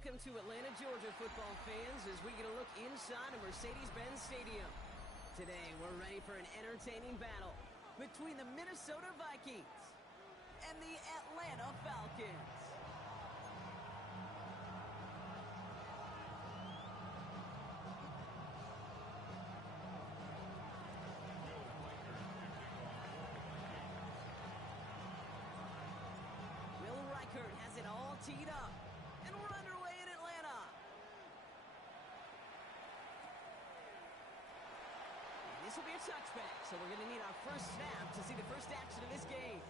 Welcome to Atlanta, Georgia, football fans, as we get a look inside of Mercedes-Benz Stadium. Today, we're ready for an entertaining battle between the Minnesota Vikings and the Atlanta Falcons. Will Reichert has it all teed up, and we're underway in Atlanta. This will be a touchback, so we're going to need our first snap to see the first action of this game.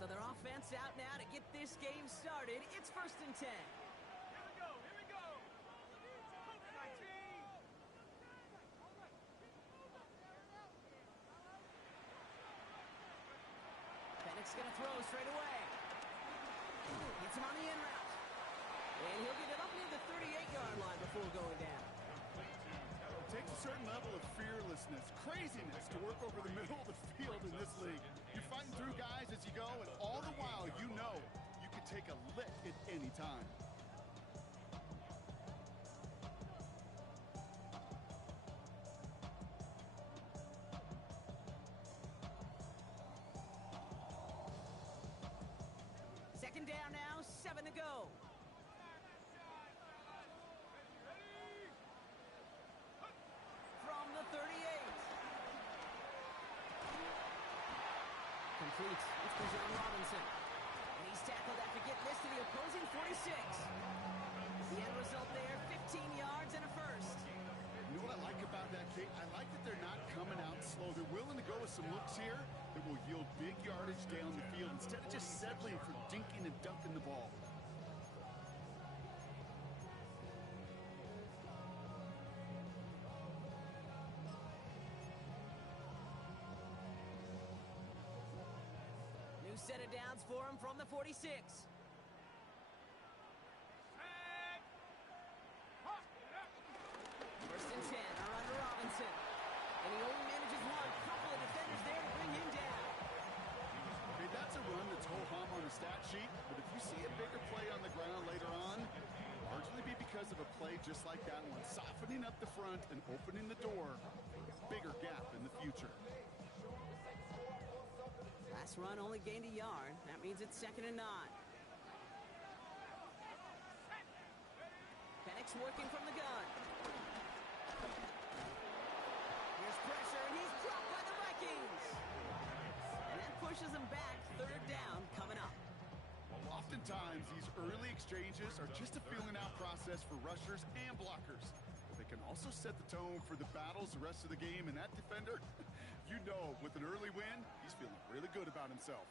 So their offense out now to get this game started. It's 1st and 10. Penix going to throw straight away. Gets him on the in route. And he'll get it up near the 38-yard line before going down. It takes a certain level of fearlessness, craziness to work over the middle of the field in this league. You're fighting through guys as you go, and all the while you know you can take a lick at any time. Second down now, 7 to go. From the 38. Complete. It's Bijan Robinson. And he's tackled after getting this to the opposing 46. The end result there, 15 yards and a first. You know what I like about that, Kate? I like that they're not coming out slow. They're willing to go with some looks here that will yield big yardage down the field instead of just settling for dinking and dunking the ball. New set of downs for him from the 46. First and 10 are under Robinson. And he only manages one. Couple of defenders there to bring him down. Okay, that's a run that's ho-hum on the stat sheet, but if you see a bigger play on the ground later on, largely be because of a play just like that one, softening up the front and opening the door, bigger gap in the future. Last run only gained a yard. That means it's 2nd and 9. Penix working from the gun. Here's pressure, and he's dropped by the Vikings. And that pushes him back. 3rd down coming up. Oftentimes, these early exchanges are just a feeling out process for rushers and blockers. They can also set the tone for the battles the rest of the game, and that defender, you know, with an early win, he's feeling really good about himself.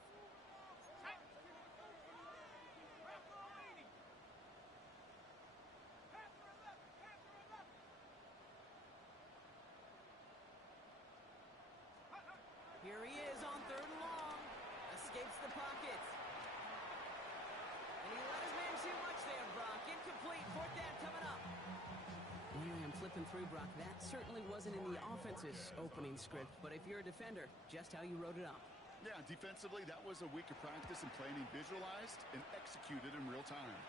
Here he is on 3rd and long. Escapes the pocket. And he let his man too much there, Brock. Incomplete. 4th down coming up. I'm flipping through, Brock. That certainly wasn't in the offense's opening script, but if you're a defender, just how you wrote it up. Yeah, defensively, that was a week of practice and planning visualized and executed in real time.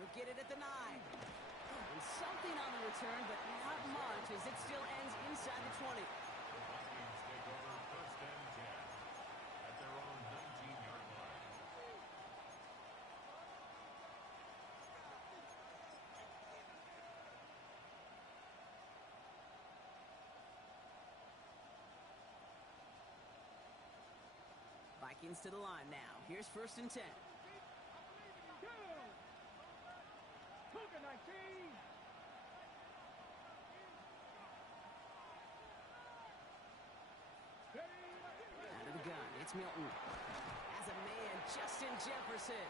We'll get it at the 9. And something on the return, but not much, as it still ends inside the 20. The Vikings take over 1st and 10 at their own 19-yard line. Vikings to the line now. Here's 1st and 10. Cougar 19. Out of the gun, it's Milton. As a man, Justin Jefferson.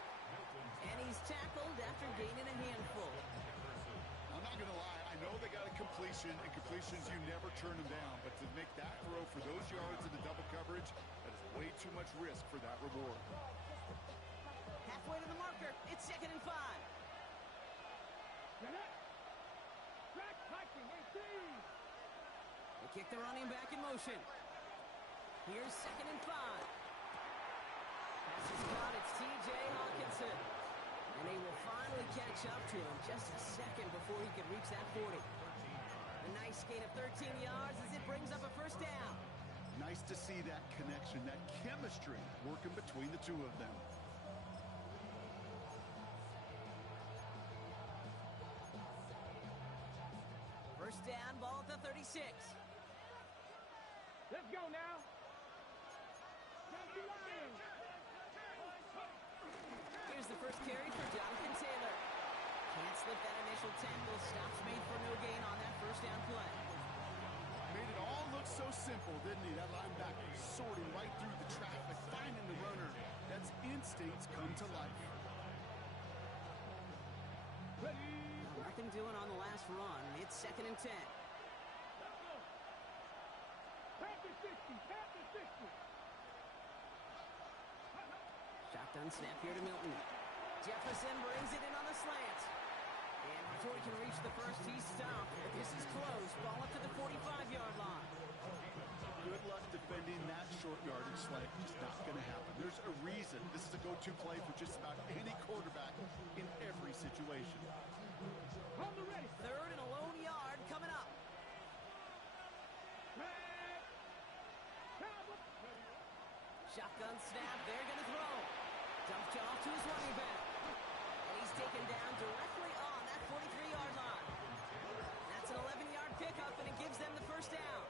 And he's tackled after gaining a handful. I'm not going to lie, I I know they got a completion, and completions, you never turn them down. But to make that throw for those yards in the double coverage, that is way too much risk for that reward. Halfway to the marker. It's 2nd and 5. Track hiking, 18. They kick the running back in motion. Here's 2nd and 5. Pass is caught. It's T.J. Hawkinson. And they will finally catch up to him just a second before he could reach that 40. A nice gain of 13 yards as it brings up a first down. Nice to see that connection, that chemistry working between the two of them. First down, ball at the 36. Let's go now. Here's the first carry for Jonathan Taylor. Can't slip that initial tackle. Stops made for no gain on that first down play. Made it all look so simple, didn't he? That linebacker sorting right through the traffic, finding the runner. That's instincts come to life. Ready. Nothing doing on the last run. It's 2nd and 10. Panther 60. Panther 60. Shotgun snap here to Milton. Jefferson brings it in on the slant. And before he can reach the first, he's stopped. This is close. Ball up to the 45-yard line. Good luck defending that short yardage slant. Just not going to happen. There's a reason this is a go-to play for just about any quarterback in every situation. On the ready. 3rd and a lone yard coming up. Shotgun snap. They're going to throw. Dumps off to his running back. And he's taken down directly on that 43-yard line. That's an 11-yard pickup, and it gives them the first down.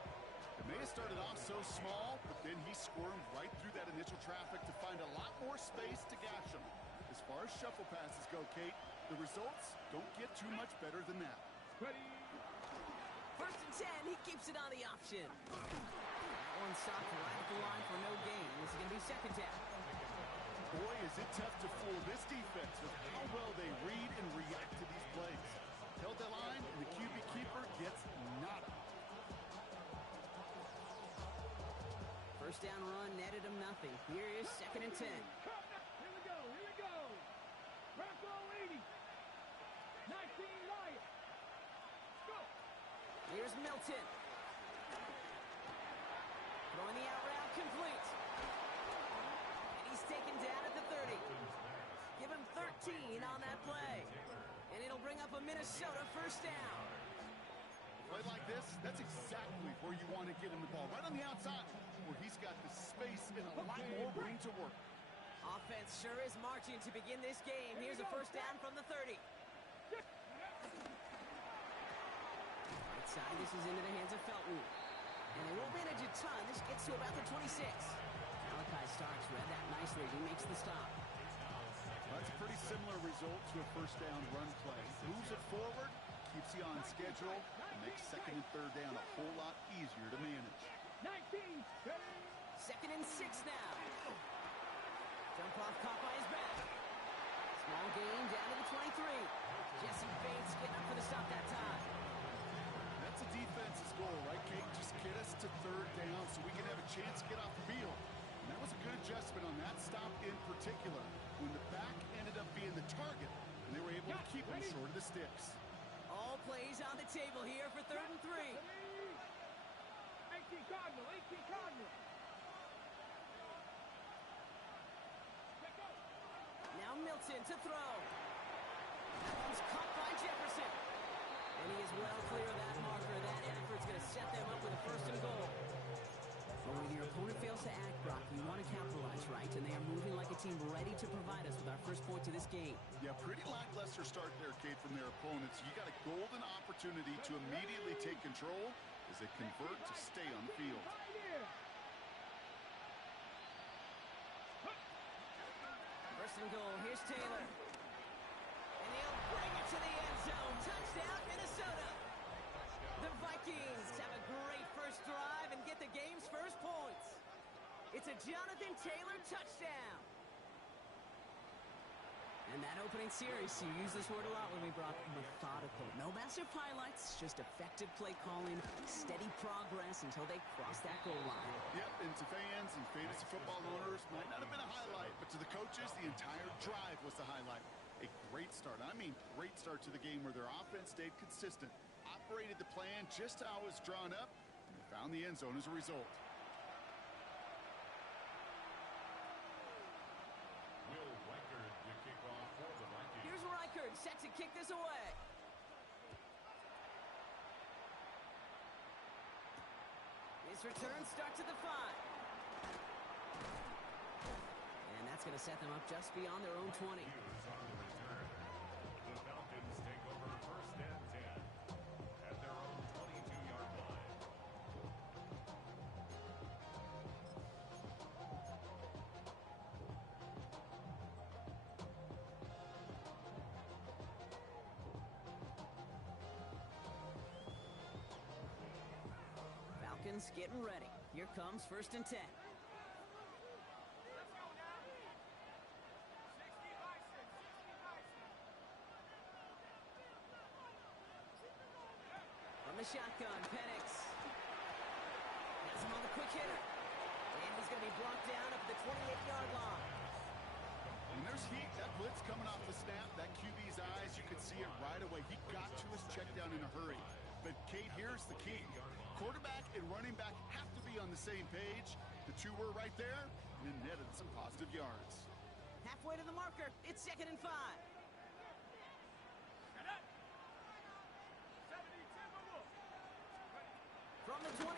It may have started off so small, but then he squirmed right through that initial traffic to find a lot more space to gash him. As far as shuffle passes go, Kate, the results don't get too much better than that. Ready. 1st and 10, he keeps it on the option. That one stopped right at the line for no gain. This is going to be 2nd down. Boy, is it tough to fool this defense with how well they read and react to these plays. Held the line, and the QB keeper gets nada. First down run netted him nothing. Here is 2nd and 10. Here we go. Here we go. Bronco 80. 19 Lions. Go. Here's Milton. Throwing the out route complete. And he's taken down at the 30. Give him 13 on that play. And it'll bring up a Minnesota first down. Play like this, that's exactly where you want to get him the ball. Right on the outside, where he's got the space and a lot more room to work. Offense sure is marching to begin this game. Here's a first down from the 30. Right side, this is into the hands of Felton. And they won't manage a ton. This gets to about the 26. Malachi Starks read that nicely. He makes the stop. That's a pretty similar result to a first down run play. Moves it forward, keeps you on schedule, and makes 2nd and 3rd down a whole lot easier to manage. 19. 2nd and 6 now. Jump off caught by his back. Small gain down to the 23. Jesse Bates getting up for the stop that time. That's a defense's goal, right, Kate? Just get us to 3rd down so we can have a chance to get off the field. And that was a good adjustment on that stop in particular, when the back ended up being the target, and they were able to keep him short of the sticks. All plays on the table here for 3rd and 3. 18 Cardinal. 18 Cardinal. Now Milton to throw. That one's caught by Jefferson. And he is well clear of that marker. That effort's going to set them up with a 1st and goal. But when your opponent fails to act, Brock, you want to capitalize, right? And they are moving like a team ready to provide us with our first point to this game. Yeah, pretty lackluster start there, Kate, from their opponents. You got a golden opportunity to immediately take control as they convert to stay on the field. First and goal. Here's Taylor. And he'll bring it to the end zone. Touchdown, Minnesota. The Vikings have a great first drive and get the game's first points. It's a Jonathan Taylor touchdown. And And that opening series, you use this word a lot when we brought methodical. No massive highlights, just effective play calling, steady progress until they cross that goal line. Yep, and to fans and fantasy football owners, might not have been a highlight, but to the coaches, the entire drive was the highlight. A great start, I mean great start to the game where their offense stayed consistent, operated the plan just how it was drawn up, and they found the end zone as a result. Here's Reichard, set to kick this away. His return starts at the 5. And that's going to set them up just beyond their own 20. The Falcons take over first and 10 at their own 22-yard line. Falcons getting ready. Here comes first and 10. From the shotgun, Penix has him on the quick hitter. And he's going to be brought down up at the 28-yard line. When there's heat, that blitz coming off the snap, that QB's eyes, you could see it right away. He got to his check down in a hurry. But, Kate, here's the key. Quarterback and running back have to be on the same page. The two were right there and netted some positive yards. Halfway to the marker. It's 2nd and 5. From the 28.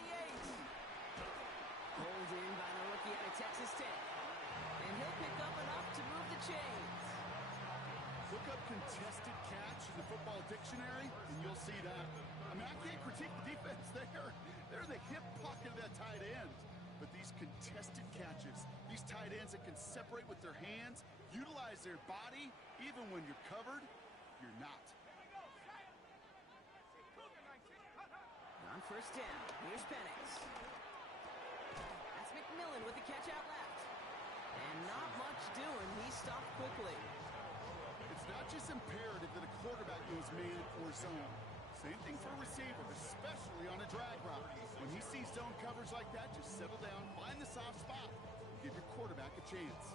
Pulled in by the rookie out of Texas Tech. And he'll pick up enough to move the chains. Look up contested catch in the football dictionary, and you'll see that. I mean, I can't critique the defense there. They're in the hip pocket of that tight end. But these contested catches, these tight ends that can separate with their hands, utilize their body, even when you're covered, you're not. On first down, here's Penix. That's McMillan with the catch out left. And not much doing. He stopped quickly. It's not just imperative that a quarterback knows man or zone. Same thing for a receiver, especially on a drag route. When he sees zone coverage like that, just settle down, find the soft spot, and give your quarterback a chance.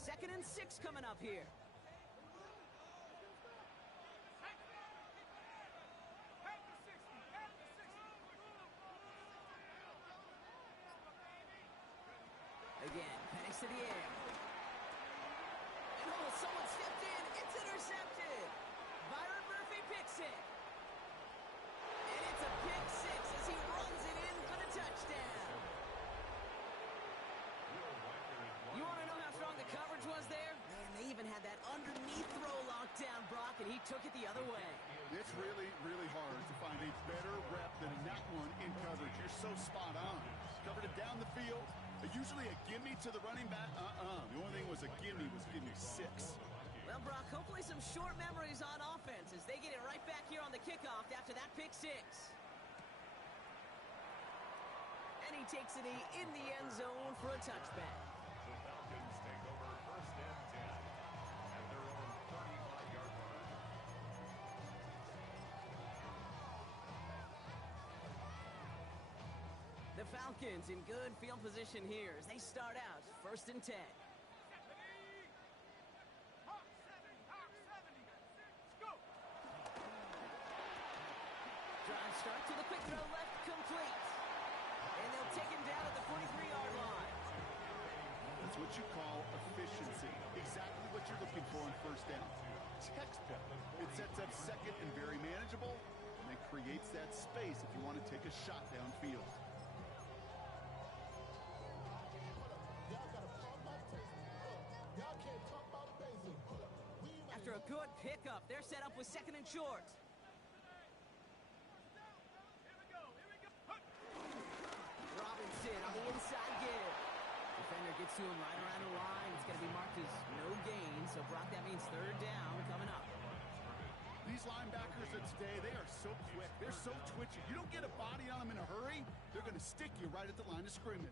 Second and 6 coming up here. Again, Penix to the air. And someone stepped in. It's intercepted. Byron Murphy picks it. And it's a pick 6 as he runs it in for the touchdown. You want to know how strong the coverage was there? Man, they even had that underneath throw locked down, Brock, and he took it the other way. It's really, really hard to find a better rep than that one in coverage. You're so spot on. Covered it down the field. Usually a gimme to the running back. The only thing was a gimme 6. Well, Brock, hopefully some short memories on offense as they get it right back here on the kickoff after that pick 6. And he takes it in the end zone for a touchback. The Falcons take over first and 10 at their own 35-yard line. The Falcons in good field position here as they start out first and 10. Drive start to the quick throw left, complete. And they'll take him down at the 43-yard line. That's what you call efficiency. Exactly what you're looking for on first down. Textbook. It sets up second and very manageable, and it creates that space if you want to take a shot downfield. After a good pickup, they're set up with second and short. Robinson on the inside give. Defender gets to him right around the line. It's going to be marked as no gain. So, Brock, that means third down coming up. These linebackers of today, they are so quick. They're so twitchy. You don't get a body on them in a hurry, they're going to stick you right at the line of scrimmage.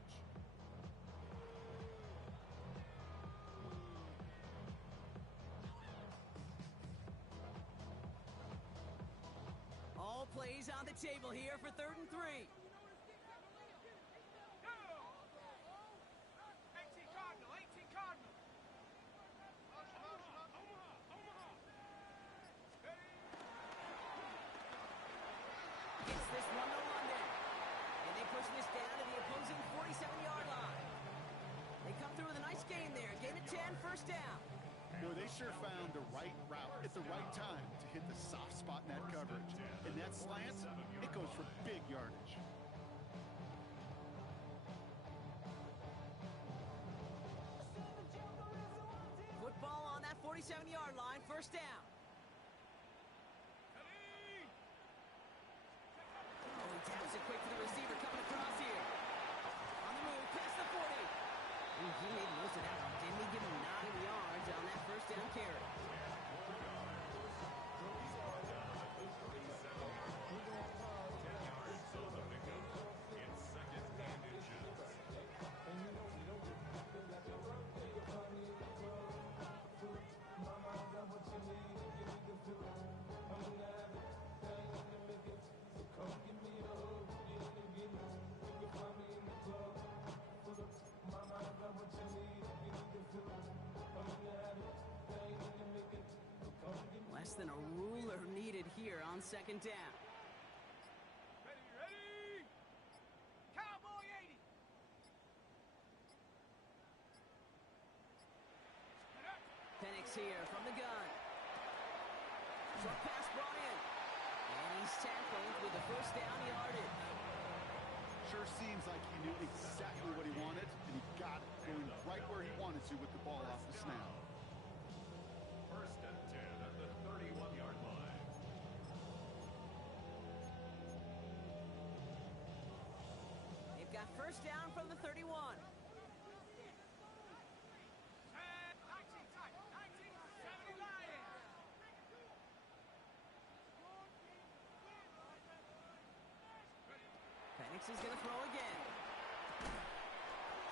All plays on the table here for 3rd and 3. 18 Cardinal, 18 Cardinal. Omaha. Gets this one to London. And they push this down to the opposing 47-yard line. They come through with a nice gain there. Gain of 10, first down. Boy, they sure found the right route at the right time to hit the soft spot in that coverage. And that slant, it goes for big yardage. Football on that 47-yard line, first down. Oh, he taps it quick to the receiver coming across here. On the move, past the 40. Ooh, he made most of that one. Didn't he give him 9 yards on that first down carry? Less than a ruler needed here on second down. Ready. Cowboy 80. Penix here from the gun. Short pass brought in. And he's tackled with the first down yardage. Sure seems like he knew exactly what he wanted, and he got it, going right where he wanted to with the ball off the snap. First and 10 at the 31-yard line. They've got first down from the 31. 1970 Lions. Penix is going to throw again.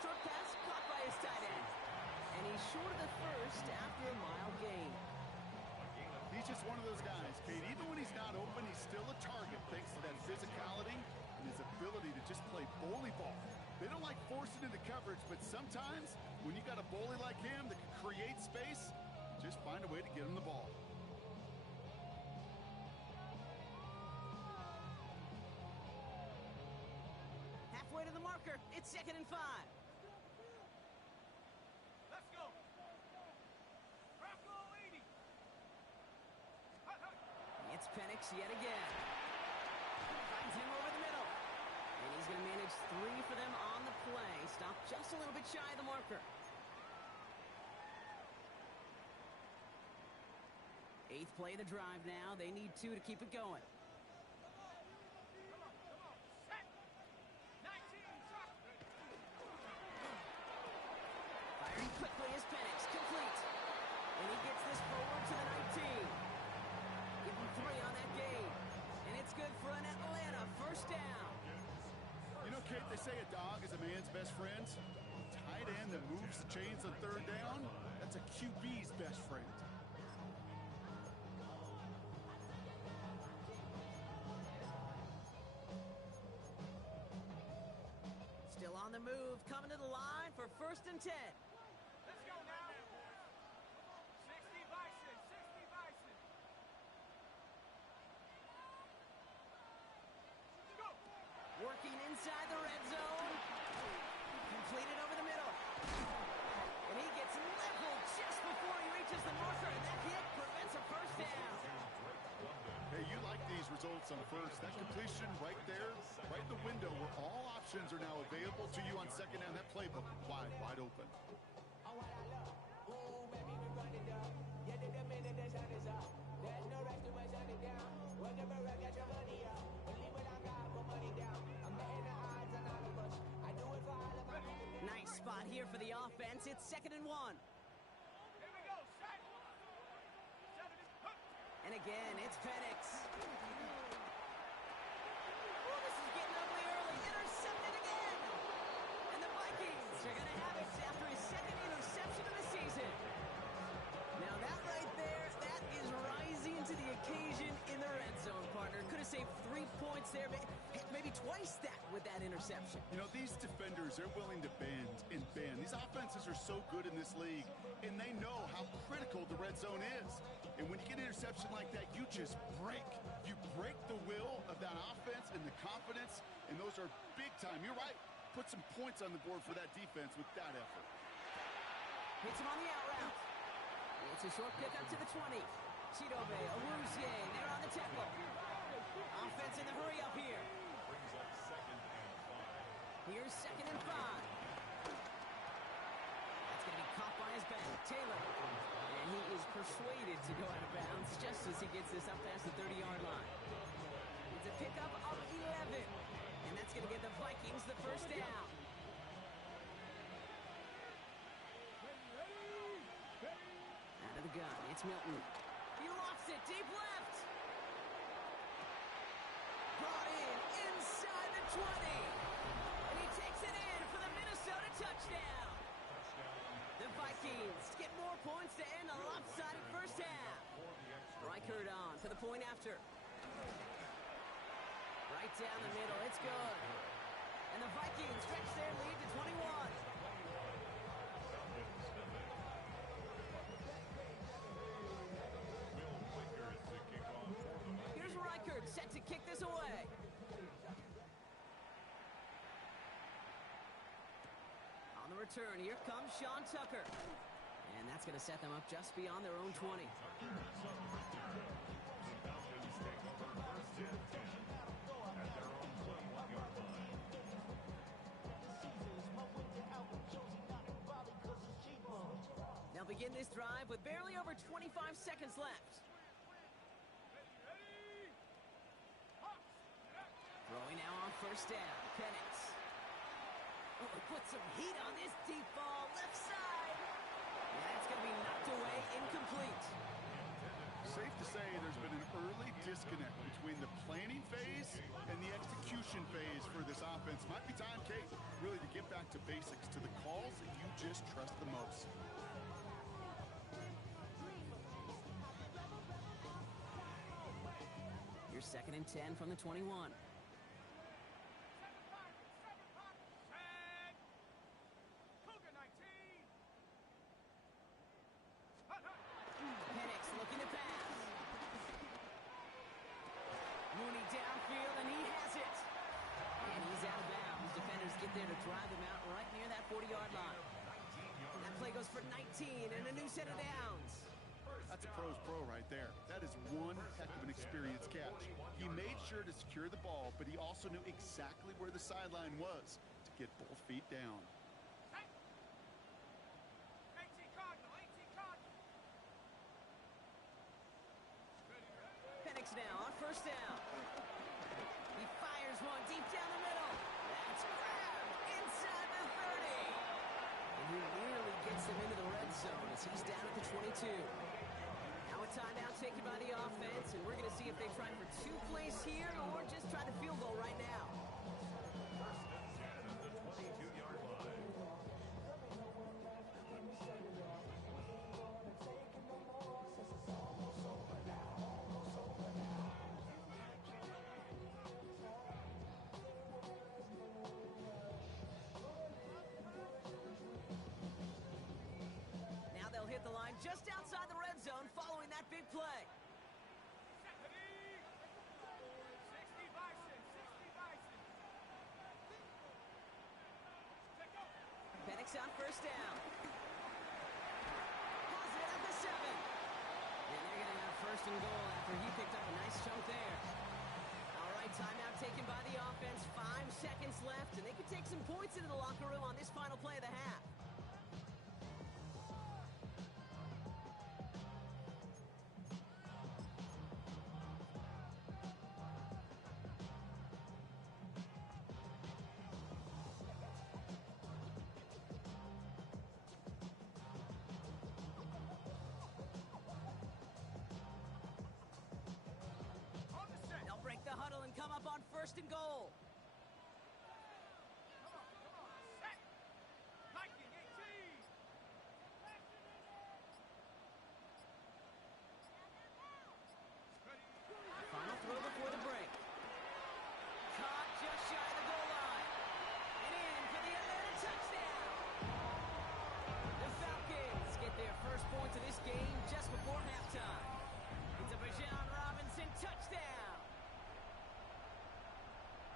Short pass caught by his tight end. And he's short of the first after a mile gain. He's just one of those guys, Kate. Even when he's not open, he's still a target thanks to that physicality and his ability to just play bully ball. They don't like forcing into coverage, but sometimes when you got a bully like him that can create space, just find a way to get him the ball. Halfway to the marker. It's 2nd and 5. Let's go. Bronco 80. It's Penix yet again. Finds him over the middle. And he's going to manage 3 for them on the play. Stopped just a little bit shy of the marker. 8th play of the drive now. They need 2 to keep it going. Set. 19 truck. Firing quickly is Penix. Complete. And he gets this forward to the 19. Give him 3 on that game. And it's good for an Atlanta first down. You know, Kate, they say a dog is a man's best friend. Tight end that moves the chains on 3rd down, that's a QB's best friend. Still on the move, coming to the line for 1st and 10. Let's go now. 60 Bison. 60 Bison. Go. Working inside the red zone. Completed over the middle. And he gets leveled just before he reaches the marker, and that hit prevents a first down. Hey, you like these results on first. That completion right there, right in the window where all options are now available to you on second down. That playbook wide open. Nice spot here for the offense. It's 2nd and 1. Here we go. Set. 7 is hook. And again, it's Penix. Oh, this is getting ugly early. Intercepted again. And the Vikings are going to have it after his second interception of the season. Now that right there, that is rising to the occasion in the red zone, partner. Could have saved 3 points there, maybe twice that with that interception. You know, these defenders, they're willing to bend and bend. These offenses are so good in this league, and they know how critical the red zone is. And when you get an interception like that, you just break. You break the will of that offense and the confidence, and those are big time. You're right. Put some points on the board for that defense with that effort. Hits him on the out route. It's a short pick up to the 20. Chidobe, Awuzie, they're on the tackle. Offense in the hurry up here. Brings up 2nd and 5. Here's 2nd and 5. That's going to be caught by his back. Taylor. And he is persuaded to go out of bounds just as he gets this up past the 30-yard line. It's a pickup of 11. And that's going to get the Vikings the first down. Out of the gun, it's Milton. He lofts it deep left. Brought in inside the 20. And he takes it in for the Minnesota touchdown. The Vikings get more points to end a lopsided first half. Reichert on for the point after. Right down the middle, it's good. And the Vikings stretch their lead to 21. Here's Reichert set to kick this away. On the return, here comes Sean Tucker. And that's going to set them up just beyond their own 20. They'll begin this drive with barely over 25 seconds left. Throwing now on first down. Penix. Oh, put some heat on this deep ball. Left side. And that's going to be knocked away. Incomplete. Safe to say there's been an early disconnect between the planning phase and the execution phase for this offense. Might be time, Kate, really to get back to basics, to the calls that you just trust the most. Here's 2nd and 10 from the 21. Penix looking to pass. Mooney downfield, and he has it. And he's out of bounds. Defenders get there to drive him out right near that 40-yard line. And that play goes for 19 and a new set of downs. That's a pro's pro right there. That is one heck of an experienced catch. He made sure to secure the ball, but he also knew exactly where the sideline was to get both feet down. Penix now on first down. He fires one deep down the middle. That's grabbed inside the 30. And he nearly gets him into the red zone as he's down at the 22. Now a timeout taken by the offense, and we're going to see if they try for 2 plays here or just try the field goal right now. Now they'll hit the line just outside the red zone following that big play. Penix on first down. Has it at the 7. And they're going to have first and goal after he picked up a nice chunk there. All right, timeout taken by the offense. 5 seconds left, and they could take some points into the locker room on this final play of the half.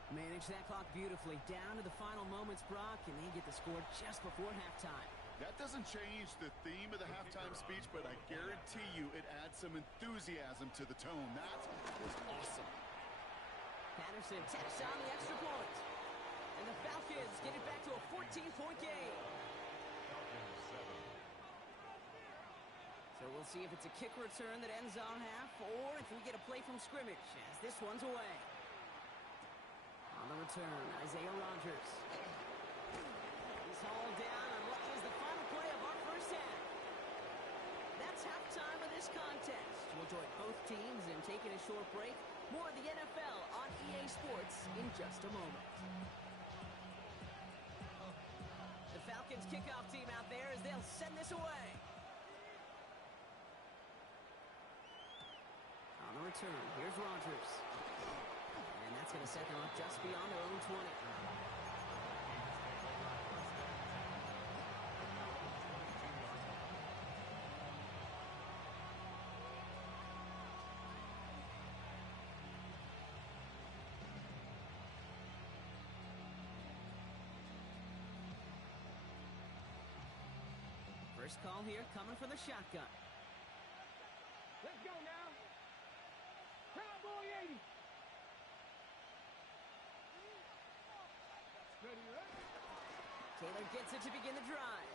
Manage that clock beautifully. Down to the final moments, Brock, and they get the score just before halftime. That doesn't change the theme of the halftime speech, but I guarantee you it adds some enthusiasm to the tone. That was awesome. Patterson tacks on the extra point. And the Falcons get it back to a 14-point game. So we'll see if it's a kick return that ends our half, or if we get a play from scrimmage, as this one's away. On the return, Isaiah Rodgers. He's hauled down on what is the final play of our first half. That's halftime of this contest. We'll join both teams in taking a short break. More of the NFL on EA Sports in just a moment. The Falcons kickoff team out there as they'll send this away. On the return, here's Rodgers. And that's going to set them up just beyond their own 20. First call here coming from the shotgun. Let's go now. Cowboy 80. Ready, right? Taylor gets it to begin the drive.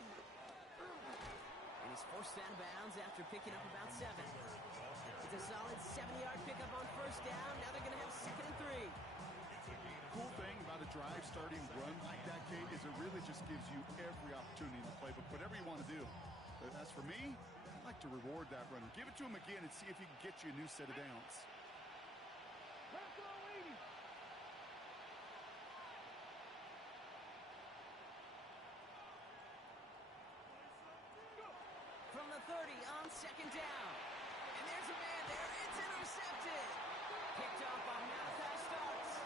And he's forced out of bounds after picking up about 7. It's a solid 70-yard pickup on first down. Now they're going to have 2nd and 3. Cool thing about a drive starting run like that, Kate, is it really just gives you every opportunity in the playbook, whatever you want to do. But as for me, I like to reward that runner. Give it to him again and see if he can get you a new set of downs. Bronco 80. From the 30 on 2nd down. And there's a man there. It's intercepted. Picked off by Malachi Starks.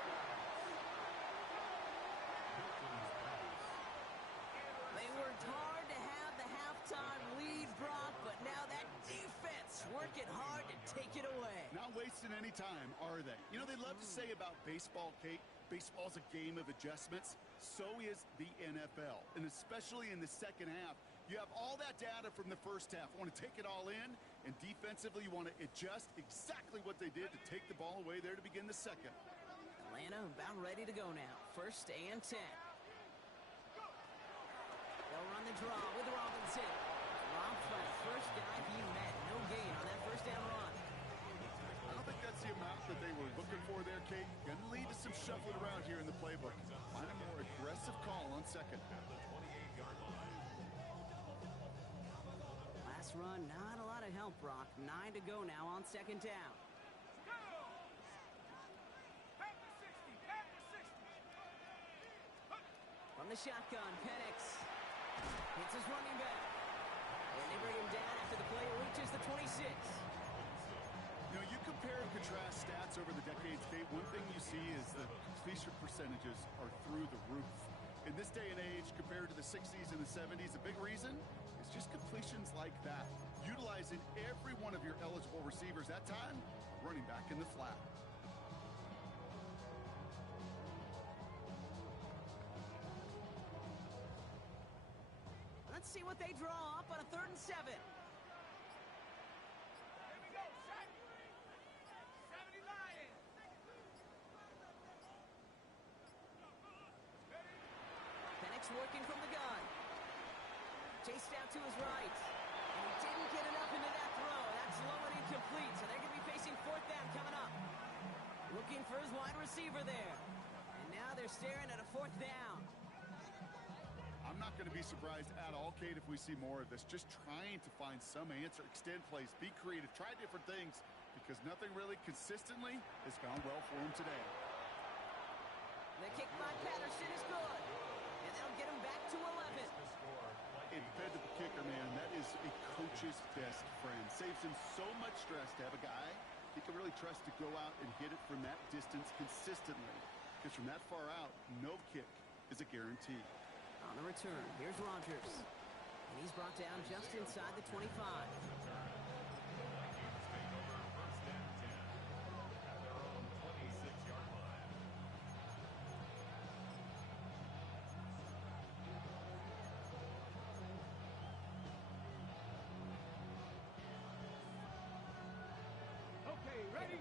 They worked hard to have the halftime lead, Brock, but now that defense working hard to take it away. Not wasting any time, are they? You know, they love to say about baseball, Kate, baseball's a game of adjustments. So is the NFL, and especially in the second half. You have all that data from the first half. Want to take it all in, and defensively you want to adjust exactly what they did to take the ball away there to begin the second. Atlanta about ready to go now. 1st and 10. They'll run the draw with Robinson. Robbed by the first guy he met. No gain on that first down run. I don't think that's the amount that they were looking for there, Kate. Going to lead to some shuffling around here in the playbook. Find a more aggressive call on second. Last run, not a lot of help, Brock. 9 to go now on 2nd down. From the shotgun, Penix hits his running back. And they bring him down after the play reaches the 26. You know, you compare and contrast stats over the decades, Kate. One thing you see is the completion percentages are through the roof. In this day and age, compared to the 60s and the 70s, a big reason is just completions like that. Utilizing every one of your eligible receivers. That time, running back in the flat. Let's see what they draw up on a 3rd and 7. Here we go. 70 Lions. Penix working from the gun. Chased out to his right. And he didn't get enough into that throw. That's low and incomplete. So they're going to be facing 4th down coming up. Looking for his wide receiver there. And now they're staring at a 4th down. I'm not going to be surprised at all, Kate, if we see more of this. Just trying to find some answer, extend plays, be creative, try different things, because nothing really consistently has gone well for him today. The kick by Patterson is good. And they'll get him back to 11. And fed to the kicker, man, that is a coach's best friend. Saves him so much stress to have a guy he can really trust to go out and hit it from that distance consistently. Because from that far out, no kick is a guarantee. On the return, here's Rodgers. And he's brought down just inside the 25.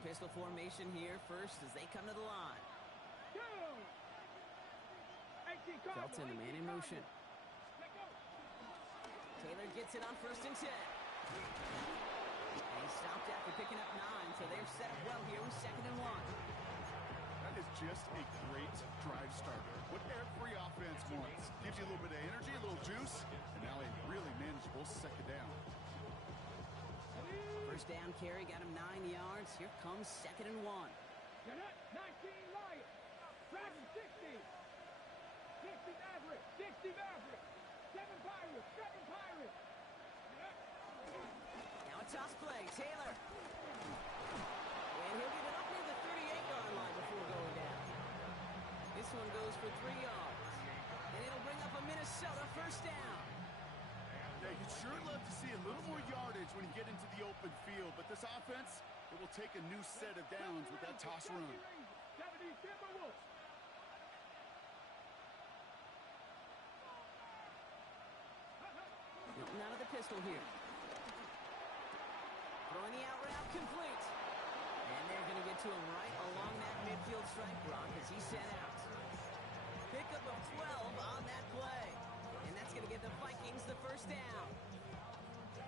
Pistol formation here first as they come to the line. Go! 18 Cardinal, Felton, the man 18 in motion. Cardinal. Let go. Taylor gets it on 1st and 10. And he stopped after picking up 9, so they're set up well here with 2nd and 1. That is just a great drive starter. What every offense wants. Gives you a little bit of energy, a little juice, and now a really manageable 2nd down. First down carry got him 9 yards. Here comes 2nd and 1. Get up. 19 Lions. Driving 60. 60 Maverick. 60 Maverick. 7 Pirates. 7 Pirates. Get up. Now a toss play. Taylor. And he'll get it up near the 38-yard line before going down. This one goes for 3 yards. And it'll bring up a Minnesota first down. Yeah, you'd sure love to see a little more yardage when you get into the open field, but this offense, it will take a new set of downs with that toss run. 70 Timberwolves. Milton out of the pistol here. Throwing the out route complete. And they're going to get to him right along that midfield stripe, Brock, as he set out. Pickup of 12 on that play. And that's going to get the Vikings the first down.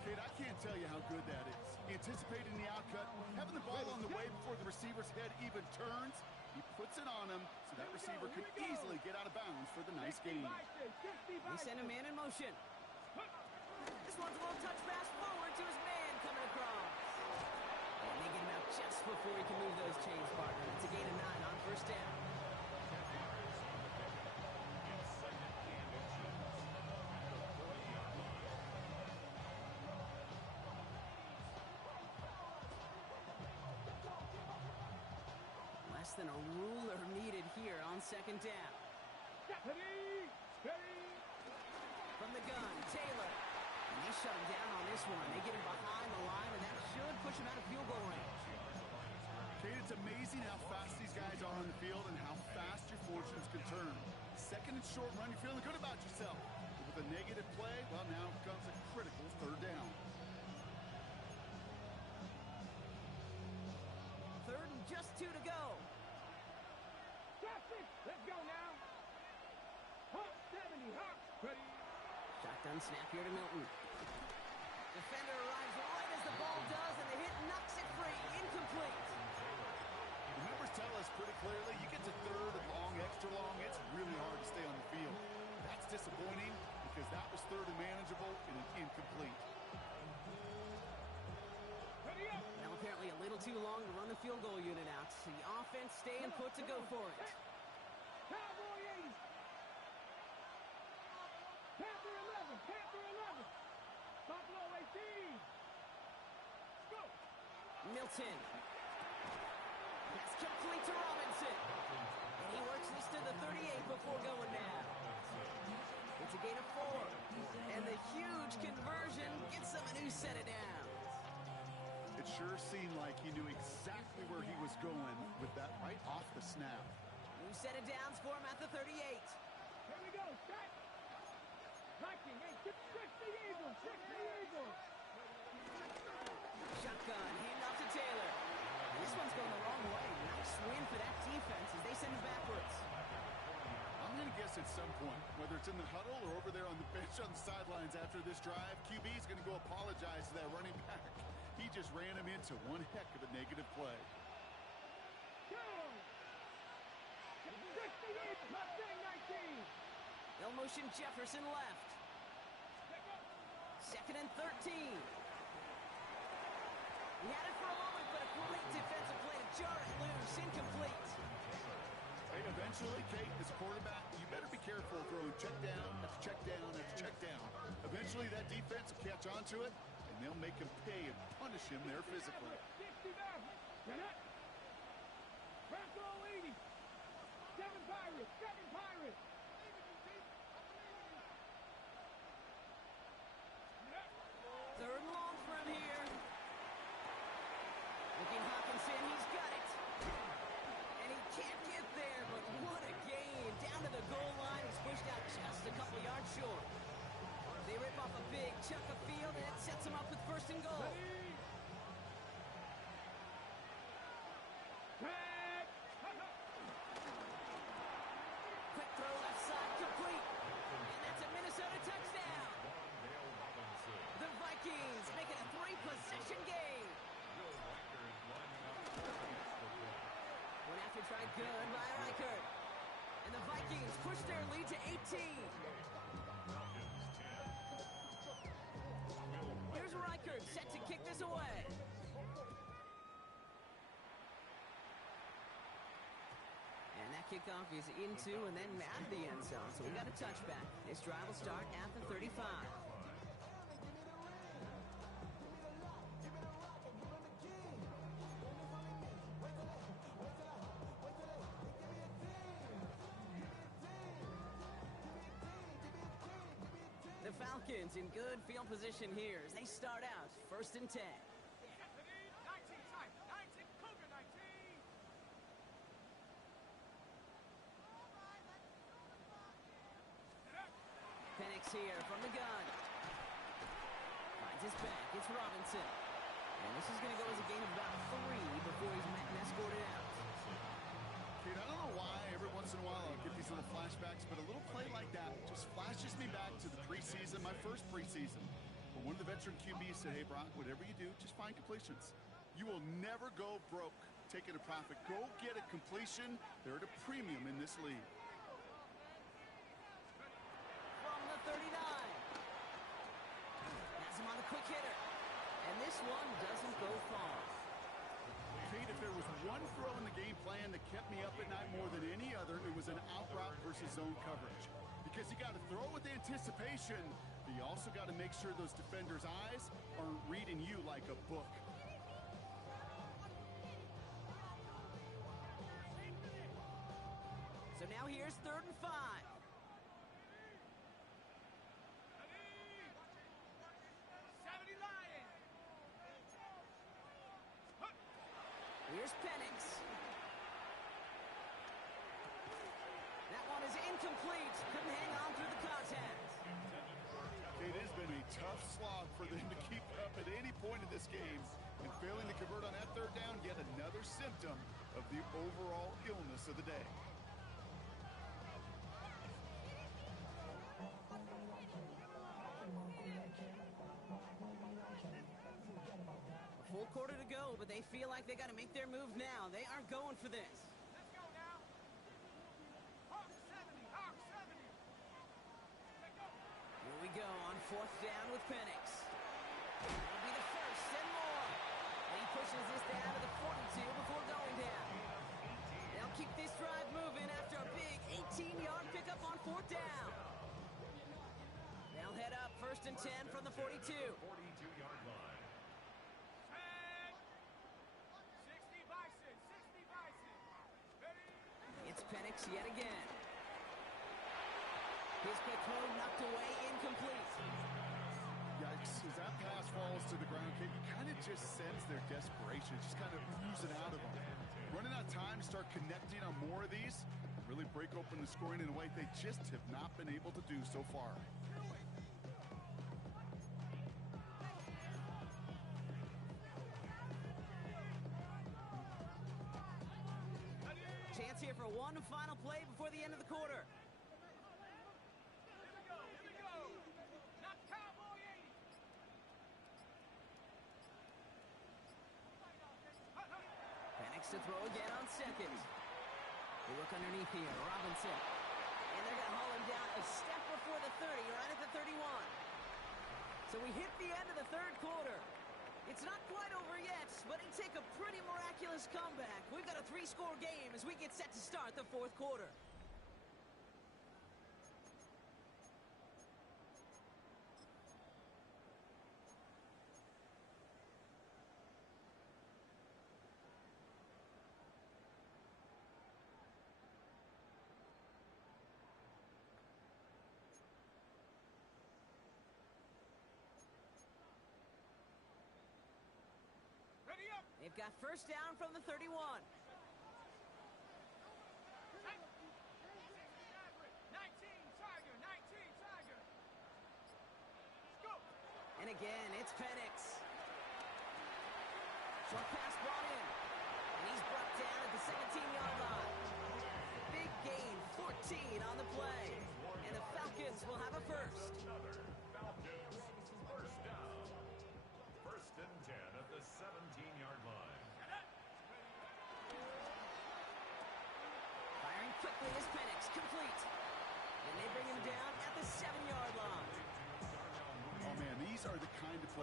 Kate, I can't tell you how good that is. Anticipating the outcut, having the ball on the way before the receiver's head even turns. He puts it on him so that receiver could easily get out of bounds for the nice gain. They send a man in motion. This one's a little touch pass forward to his man coming across. And they get him out just before he can move those chains, partner. It's a gain of 9 on first down. Less than a ruler needed here on 2nd down. From the gun, Taylor. And they shut him down on this one. They get him behind the line, and that should push him out of field goal range. Kate, it's amazing how fast these guys are on the field and how fast your fortunes can turn. 2nd and short run, you're feeling good about yourself. But with a negative play, well, now comes a critical 3rd down. 3rd and just 2 to go. Let's go now. Hawk 70. Hawk. Ready. Shotgun snap here to Milton. Defender arrives right as the ball does, and the hit knocks it free. Incomplete. The numbers tell us pretty clearly, you get to 3rd and long, extra long, it's really hard to stay on the field. That's disappointing because that was 3rd and manageable and an incomplete. Ready up. Now apparently a little too long to run the field goal unit out. The offense staying put to go for it. Cowboy 80. Panther 11. Panther 11. Buffalo 18. Go. Milton. Pass complete to Robinson. And he works this to the 38 before going down. It's a gain of 4. And the huge conversion gets them a new set of downs. It sure seemed like he knew exactly where he was going with that right off the snap. New set of downs for him at the 38. Here we go. Set. Viking. 60 Eagles. 60 Eagles. Shotgun, hand off to Taylor. And this one's going the wrong way. Nice win for that defense as they send it backwards. I'm going to guess at some point, whether it's in the huddle or over there on the bench on the sidelines after this drive, QB is going to go apologize to that running back. He just ran him into one heck of a negative play. Go. 68. Mustang 19. They'll motion Jefferson left. 2nd and 13. He had it for a moment, but a great defensive play to jar it loose. Incomplete. Hey, eventually, Kate, as a quarterback, you better be careful throwing check down after check down after check down. Eventually, that defense will catch on to it, and they'll make him pay and punish him there physically. 60 Maverick. Get up. Brasco 80. 7 Pirates. 7 Pirates. 3rd and long for him here. Looking Hawkinson, he's got it. And he can't get there, but what a gain. Down to the goal line, he's pushed out just a couple yards short. They rip off a big chunk of field, and it sets him up with 1st and goal. Tried good by Reichert. And the Vikings push their lead to 18. Here's Reichert set to kick this away. And that kickoff is into and then out of the end zone. So we got a touchback. This drive will start at the 35. The Falcons in good field position here as they start out 1st and 10. Penix here from the gun. Finds his back. It's Robinson. And this is going to go as a gain of about 3 before he's met and escorted out. Kate, I don't know why every once in a while I'll get these little flashbacks, but a little play like that just flashes me back to the preseason, my first preseason. But one of the veteran QBs said, hey, Brock, whatever you do, just find completions. You will never go broke taking a profit. Go get a completion. They're at a premium in this league. From the 39. Has him on a quick hitter. And this one doesn't go far. Kate, if there was one throw in the game plan that kept me up at night more than any other, it was an out route versus zone coverage. Because you got to throw with anticipation, but you also got to make sure those defenders' eyes aren't reading you like a book. So now here's 3rd and 5. Here's Penix. That one is incomplete. Couldn't hang on through the contact. It has been a tough slog for them to keep up at any point in this game. And failing to convert on that 3rd down, yet another symptom of the overall illness of the day. A full quarter to go, but they feel like they got to make their move now. They aren't going for this. Let's go now. Hawk 70, Hawk 70. Let's go. Here we go on 4th down with Penix. That'll be the first and more. And he pushes this down to the 42 before going down. They'll keep this drive moving after a big 18-yard pickup on 4th down. They'll head up 1st and 10 from the 42. 42-yard line. 60 Bison, 60 Bison. Ready? It's Penix yet again. His quick throw knocked away, incomplete. Yikes, as that pass falls to the ground, Kate, you kind of just sense their desperation, just kind of oozing out of them. Running out of time, start connecting on more of these, really break open the scoring in a way they just have not been able to do so far. Chance here for one final play before the end of the quarter. Here we go. Not Cowboy 80. Penix to throw again on 2nd. They look underneath here. Robinson. And they're going to haul him down a step before the 30, right at the 31. So we hit the end of the 3rd quarter. It's not quite over yet, but it'd take a pretty miraculous comeback. We've got a 3-score game as we get set to start the 4th quarter. Ready up. They've got 1st down from the 31. 19 Tiger, 19 Tiger. Let's go. And again, it's Penix. Short pass brought in. And he's brought down at the 17-yard line. Big gain, 14 on the play. And the Falcons will have a first. Another Falcons 1st down. 1st and 10 at the 17-yard line.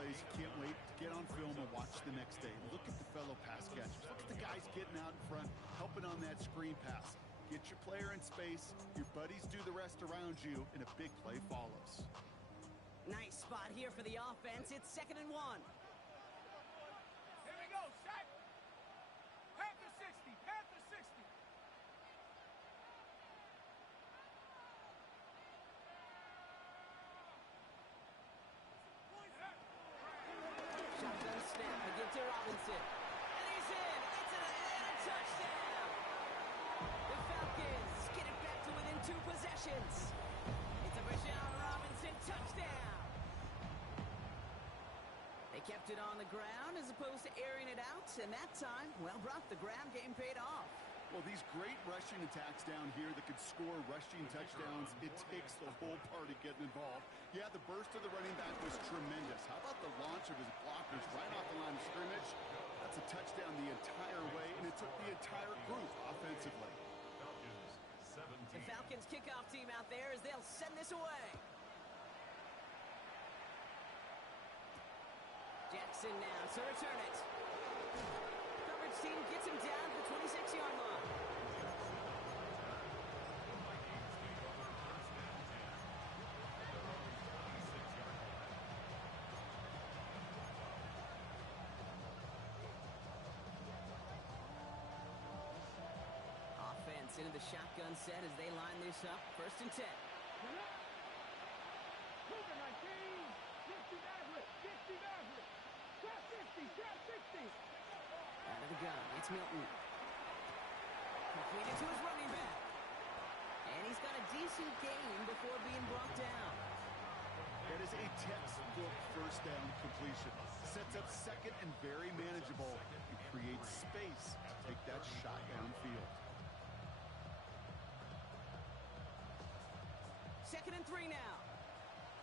plays you can't wait to get on film and watch the next day. Look at the fellow pass catchers. Look at the guys getting out in front, helping on that screen pass. Get your player in space, your buddies do the rest around you, and a big play follows. Nice spot here for the offense. It's 2nd and 1. Here we go, set. Panther 60, Panther 60. Shotgun snap. I give to Robinson. And he's in. It's a touchdown. The Falcons get it back to within 2 possessions. It's a Bijan Robinson touchdown. They kept it on the ground as opposed to airing it out. And that time, well, Brock, the ground game paid off. Well, these great rushing attacks down here that could score rushing touchdowns, it takes the whole party getting involved. Yeah, the burst of the running back was tremendous. How about the launch of his blockers right off the line of scrimmage? That's a touchdown the entire way, and it took the entire group offensively. The Falcons kickoff team out there as they'll send this away. Jackson now to return it. Coverage team gets him down to the 26-yard line. Offense into the shotgun set as they line this up. 1st and 10. Cougar 19, 60 Maverick, 60 Maverick. Trap 60, trap 60. Out of the gun, it's Milton. Completed to his running back. And he's got a decent gain before being brought down. That is a textbook first down completion. Sets up 2nd and very manageable and creates space to take that shot downfield. 2nd and 3 now.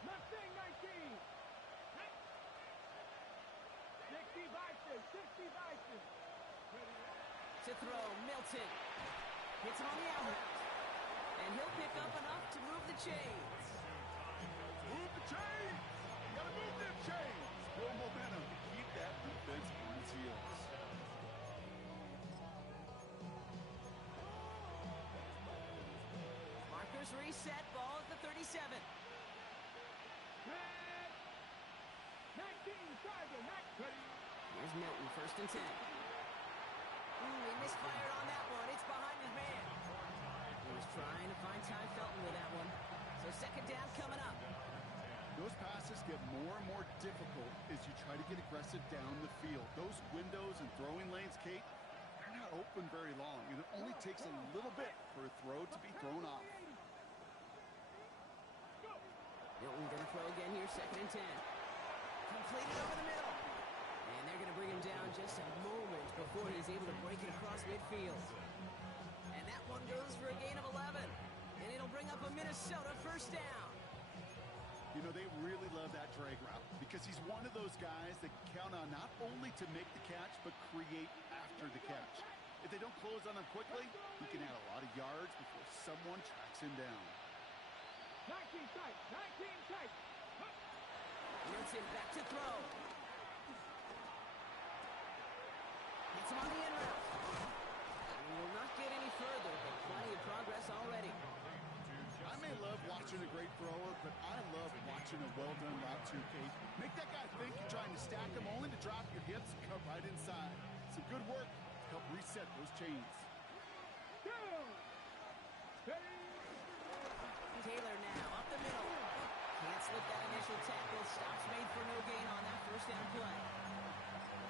Mustang 19. 60 Bison, 60 Bison. To throw, Milton. Hits him on the out route. And he'll pick up enough to move the chains. Move the chains! You gotta move them chains! Build momentum to keep that defense on its heels. Markers reset, ball at the 37. 19, Tiger, 19. Here's Milton, 1st and 10. Ooh, he misfired on that one. It's behind his man. He was trying to find Ty Felton with that one. So 2nd down coming up. Those passes get more and more difficult as you try to get aggressive down the field. Those windows and throwing lanes, Kate, they're not open very long. And it only takes a little bit for a throw to be thrown off. Milton gonna throw again here, 2nd and 10. Completed over the middle. And they're gonna bring him down just a moment before he's able to break it across midfield. And that one goes for a gain of 11. And it'll bring up a Minnesota 1st down. You know, they really love that drag route because he's one of those guys that count on not only to make the catch, but create after the catch. If they don't close on him quickly, he can add a lot of yards before someone tracks him down. 19 tight, 19 tight. Milton back to throw. Hits him on the end route. And will not get any further, but plenty of progress already. I may love watching a great thrower, but I love watching a well-done route too, Kate. Make that guy think you're trying to stack him only to drop your hips and cut right inside. Some good work to help reset those chains. Taylor now up the middle. Can't slip that initial tackle. Stops made for no gain on that 1st down play.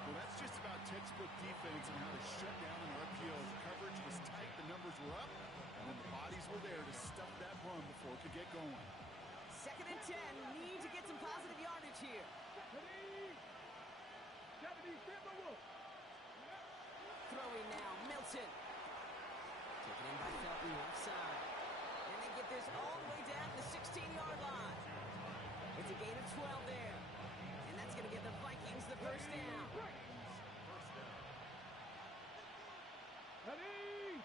Well, that's just about textbook defense and how to shut down an RPO. The coverage was tight, the numbers were up, and then the bodies were there to stuff that run before it could get going. 2nd and 10. Need to get some positive yardage here. 70 Timberwolves. Throwing now, Milton. Taken in by Felton, offside. And they get this all the way down to the 16-yard line. It's a gain of 12 there. And that's going to give the Vikings the 1st down. Ready?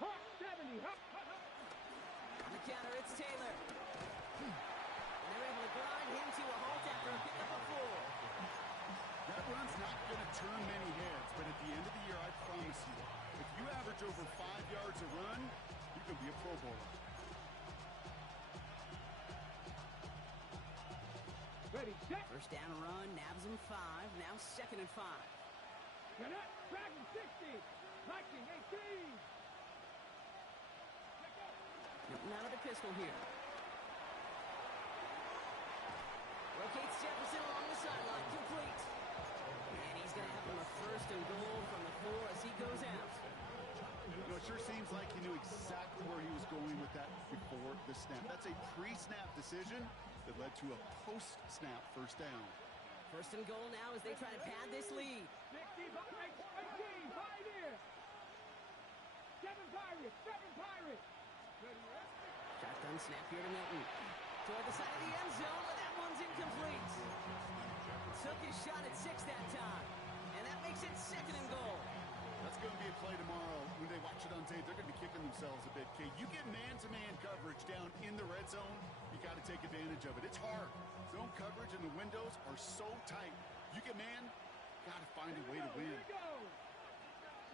Hawk 70. Hawk. On the counter, it's Taylor. And they're able to grind him to a halt after a pickup of 4. over 5 yards a run, you can be a Pro Bowler. Ready, set. First down run, nabs him 5. Now 2nd and 5. Cadet, Dragon 60. Viking 18. Newton out of the pistol here. Rotates Jefferson along the sideline, complete. And he's going to have him a 1st and goal from the 4 as he goes out. You know, it sure seems like he knew exactly where he was going with that before the snap. That's a pre-snap decision that led to a post-snap first down. 1st and goal now as they try to pad this lead. 60, 18, 5 here. 7 Pirates, 7 Pirates. Shotgun snap here to Milton. Toward the side of the end zone, but that one's incomplete. Took his shot at 6 that time. And that makes it 2nd and goal. That's going to be a play tomorrow. When they watch it on tape, they're going to be kicking themselves a bit. Kate, you get man-to-man coverage down in the red zone, you got to take advantage of it. It's hard. Zone coverage and the windows are so tight. You get man, got to find a way to win. Here we go.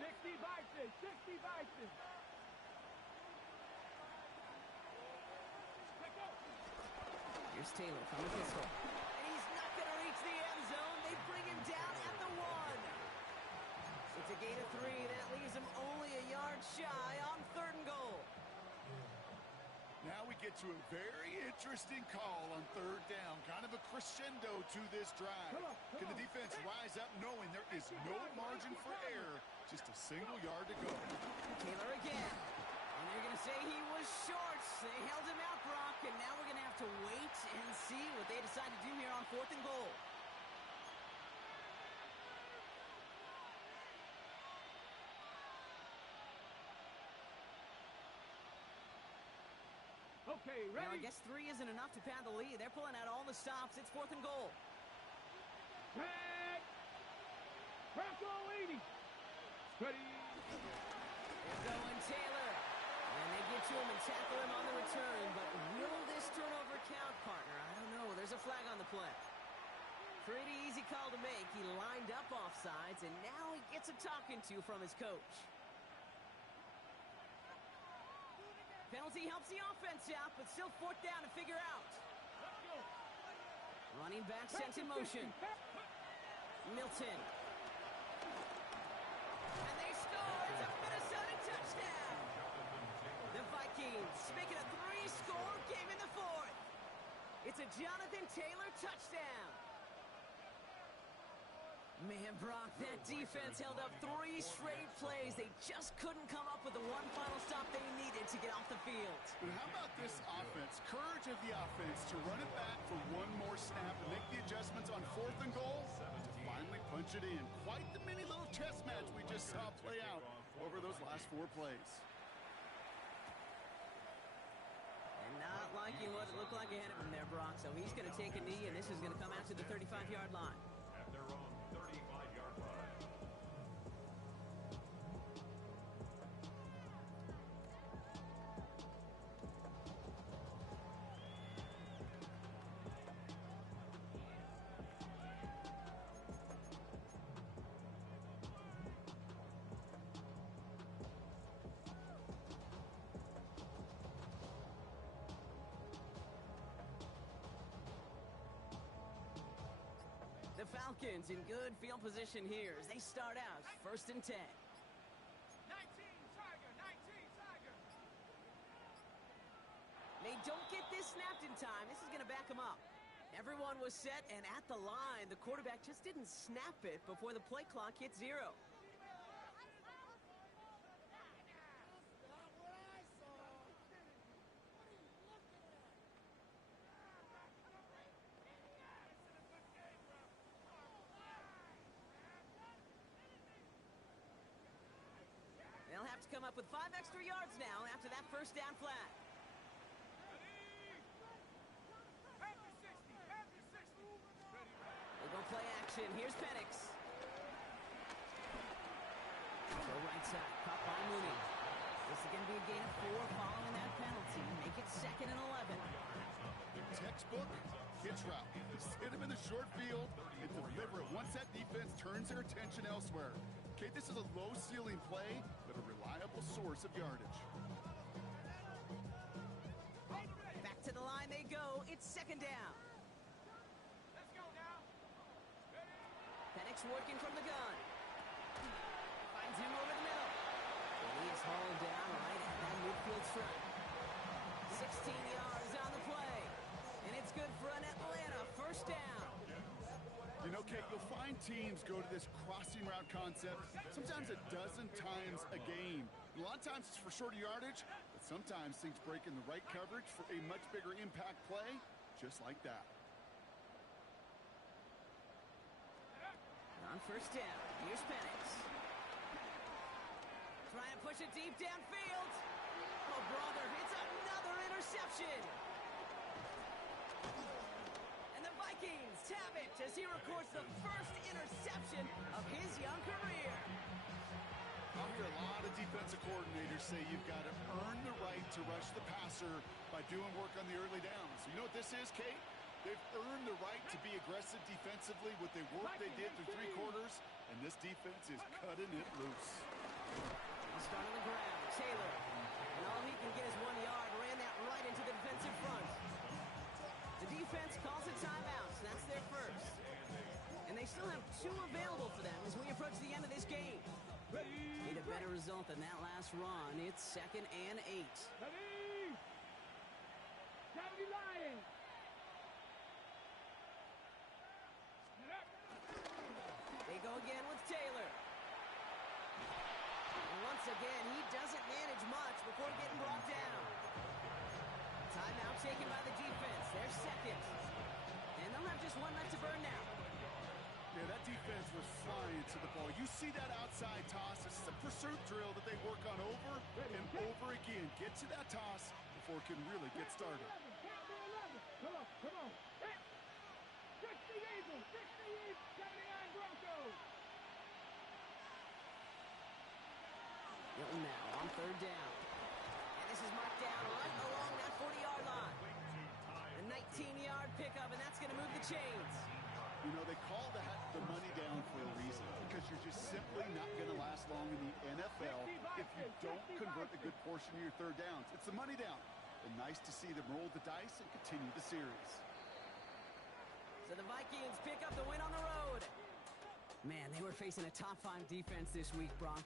60 Bison, 60 Bison. Here's Taylor from the pistol. And he's not going to reach the end zone. They bring him down at the 1. It's a gain of 3. That leaves him only a yard shy on 3rd and goal. Now we get to a very interesting call on 3rd down. Kind of a crescendo to this drive. Can the defense rise up knowing there is no margin for error? Just a single yard to go. Taylor again. And they're going to say he was short. They held him out, Brock, and now we're going to have to wait and see what they decide to do here on 4th and goal. Okay, ready? Now, I guess 3 isn't enough to pad the lead. They're pulling out all the stops. It's 4th and goal. Tag. Bronco 80. Ready. They're going Taylor. And they get to him and tackle him on the return. But will this turnover count, partner? I don't know. There's a flag on the play. Pretty easy call to make. He lined up offsides, and now he gets a talking to from his coach. Penalty helps the offense out, but still 4th down to figure out. Running back sent in motion. Milton. And they score. It's a Minnesota touchdown. The Vikings make it a 3-score game in the 4th. It's a Jonathan Taylor touchdown. Man, Brock, that defense held up 3 straight plays. They just couldn't come up with the one final stop they needed to get off the field. But how about this offense? Courage of the offense to run it back for one more snap and make the adjustments on 4th and goal to finally punch it in. Quite the mini little chess match we just saw play out over those last 4 plays. And not liking what it looked like ahead of him there, Brock. So he's going to take a knee, and this is going to come out to the 35-yard line. At their own 35-yard line. The Falcons in good field position here as they start out 1st and 10. 19 Tiger, 19 Tiger. They don't get this snapped in time. This is going to back them up. Everyone was set and at the line. The quarterback just didn't snap it before the play clock hit 0. They'll have to come up with 5 extra yards now after that first down flag. They go play action. Here's Penix. Go right side. Caught by Mooney. This is going to be a gain of 4 following that penalty. Make it 2nd and 11. Textbook hitch route. Just hit him in the short field and deliver it once that defense turns their attention elsewhere. Okay, this is a low-ceiling play, but a reliable source of yardage. Back to the line they go. It's second down. Let's go now. Penix working from the gun. Finds him over the middle. And he is hauled down right at that midfield stripe. 16 yards on the play. And it's good for an Atlanta first down. You know, Kate, you'll find teams go to this crossing route concept sometimes a dozen times a game. A lot of times it's for shorter yardage, but sometimes things break in the right coverage for a much bigger impact play, just like that. On first down, here's Penix. Trying to push it deep downfield. Oh, brother, it's another interception. And the Vikings have it as he records the first interception of his young career. I'll hear a lot of defensive coordinators say you've got to earn the right to rush the passer by doing work on the early downs. You know what this is, Kate? They've earned the right to be aggressive defensively with the work they did through 3 quarters, and this defense is cutting it loose. He'll start on the ground, Taylor. And all he can get is 1 yard, ran that right into the defensive front. The defense calls a timeout, so that's their first. And they still have 2 available for them as we approach the end of this game. Need a better result than that last run. It's 2nd and 8. Ready? County Lions. They go again with Taylor. And once again, he doesn't manage much before getting brought down. Timeout taken by the defense. They're second. And they'll have just 1 left to burn now. Yeah, that defense was flying to the ball. You see that outside toss. This is a pursuit drill that they work on over and over again. Get to that toss before it can really get started. Count to 11. Come on, come on. 60 Eagles, 60 Eagles, 79 Broncos. Hilton now on third down. And this is marked down right along that 40-yard line. A 19-yard pickup, and that's going to move the chains. You know, they call that the money down for a reason, because you're just simply not going to last long in the NFL if you don't convert a good portion of your third downs. It's the money down. And nice to see them roll the dice and continue the series. So the Vikings pick up the win on the road. Man, they were facing a top 5 defense this week, Bronk.